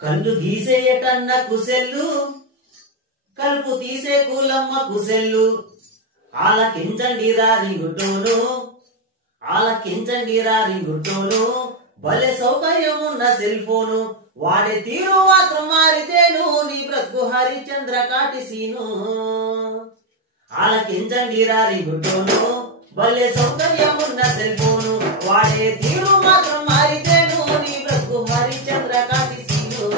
కళ్ళు గీసేయటన్న కుసెల్లు కలుపు తీసే కూలమ్మ కుసెల్లు ఆలకించండి రా రింగుటోను ఆలకించండి రా రింగుటోను భలే సౌకర్యం ఉన్న సెల్ ఫోను వాడే తీరు మాత్రం మారితేను నీ బ్రతుకు హరిచంద్ర కాటిసీను ఆలకించండి రా రింగుటోను భలే సౌకర్యం ఉన్న సెల్ ఫోను వాడే తీరు మాత్రం మారితేను నీ బ్రతుకు హరిచంద్ర కాటిసీను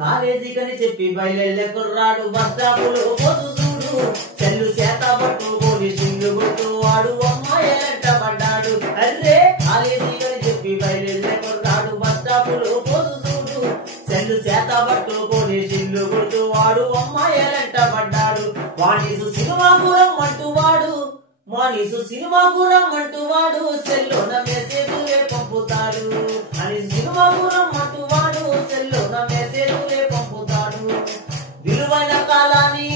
కాలేజీకని చెప్పి బయలుదేరే కుర్రాడు బస్ స్టాపులో పోతూ చూడు సెల్లు చేత పట్టుకొని సిల్లు కొట్టు వాడు అమ్మాయిలంట పడ్డాడు అర్రే కాలేజీకని చెప్పి బయలుదేరే కుర్రాడు బస్ స్టాపులో పోతూ చూడు సెల్లు చేత పట్టుకొని సిల్లు కొట్టు వాడు అమ్మాయిలంట పడ్డాడు వాణిసు సినిమా గురం అంటూ వాడు మానిసు సినిమా గురం అంటూ వాడు సెల్లోన మెసేజ్లే పంపుతాడు అని సినిమా గురం అంటూ వాడు సెల్లోన మెసేజ్లే పంపుతాడు విలువైన కాలాన్ని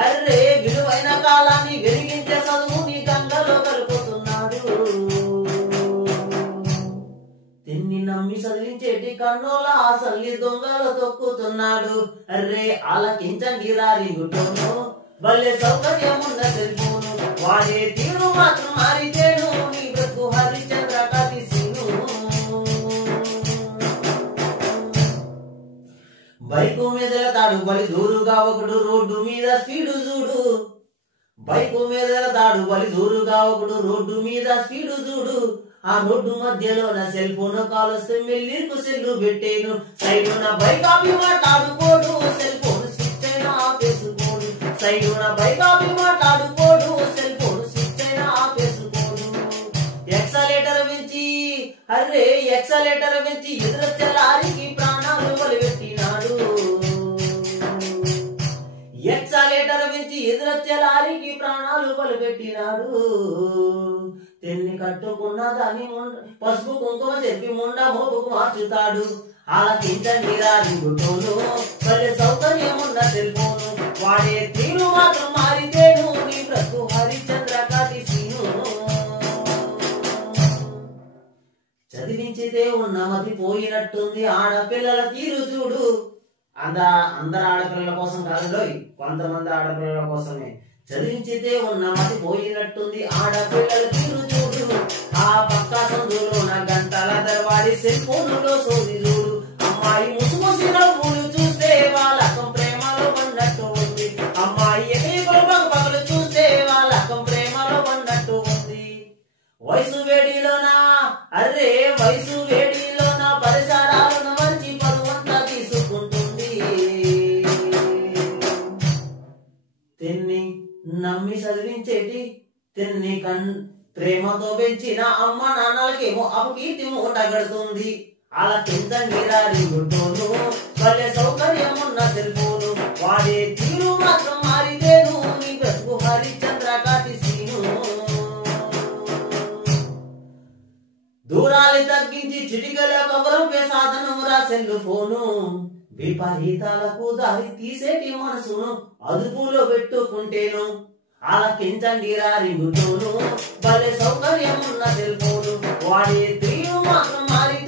అర్రే విలువైన కాలాన్ని వెలిగించే చదువుని గంగలో కలుపుతున్నాడు తిన్ని నమ్మి చదివించేటి కన్నోల ఆశల్ని దొంగలు తొక్కుతున్నాడు అర్రే ఆలకించండి రా రింగుటోను భలే సౌకర్యం ఉన్న సెల్ ఫోను వాడే తీరు మాత్రం మారితేను నీ బ్రతుకు హరిచంద్ర కాటిసీను బైకు మీద తాడు బలి దూరుగా ఒకడు రోడ్డు మీద స్పీడు చూడు బైకు మీద తాడు బలి దూరుగా ఒకడు రోడ్డు మీద స్పీడు చూడు ఆ రోడ్డు మధ్యలో నా సెల్ ఫోన్ కాల్ వస్తే మెల్లికు సెల్లు పెట్టేను సైడున బైక్ ఆపి మాట్లాడుకోడు సెల్ ఫోన్ స్విచ్ అయినా ఆపేసుకోడు సైడున బైక్ ఆపి మాట్లాడుకోడు సెల్ ఫోన్ స్విచ్ అయినా ఆపేసుకోడు ఎక్సలేటర్ పెంచి అరే ఎక్సలేటర్ పెంచి ఎదురొచ్చే లారీకి ప్రాణాలు బలిపెట్టినాడు ఎక్సలేటర్ పెంచి ఎదురొచ్చే లారీకి ప్రాణాలు బలిపెట్టినాడు తెన్ని కట్టుకున్న దాని పసుపు కుంకుమ చెప్పి ముండా మోపుకు మార్చుతాడు ఆలకించండి రా రింగుటోను భలే సౌకర్యం ఉన్న సెల్ ఫోను వాడే తీరు మాత్రం మారితేను నీ బ్రతుకు హరిచంద్ర కాటిసీను చదివించితే ఉన్న మతి పోయినట్టుంది ఆడపిల్లల తీరు చూడు అందరు ఆడపిల్లల కోసం కాదులోయ్ కొంతమంది ఆడపిల్లల కోసమే చదివించితే ఉన్న మతి పోయినట్టుంది ఆడపిల్లల తీరు చూడు ఆ పక్క సందులో నా గంటల దర్వాడి సెల్ ఫోనులో సోది చూడు అమ్మాయి ముసుముసి నవ్వులు చూస్తే వాళ్ళకం ప్రేమలో పడినట్టు ఉంది అమ్మాయి ఎన్నికలు పగలు చూస్తే వాళ్ళకం ప్రేమలో పడినట్టు ఉంది వయసు వేడిలోనా అర్రే వయసు వేడిలోనా పరిసరాలను మంచి పరువంతా తీసుకుంటుంది తిన్ని నమ్మి చదివించేటి తిన్ని ప్రేమతో పెంచిన అమ్మ నాన్నలకేమో అపకీర్తి మూటగడుతుంది ఆలకించండి రా రింగుటోను భలే సౌకర్యం ఉన్న సెల్ ఫోను వాడే తీరు మాత్రం మారితేను నీ బ్రతుకు హరిచంద్ర కాటిసీను దూరాలు తగ్గించి చిటికల కవరం పే సాధనం రా సెల్ ఫోను విపరీతాలకు దారి తీసేటి మనసును అదుపులో పెట్టుకుంటేను ఆలకించండి రా రింగుటోను భలే సౌకర్యం ఉన్న సెల్ ఫోను వాడే తీరు మాత్రం మారి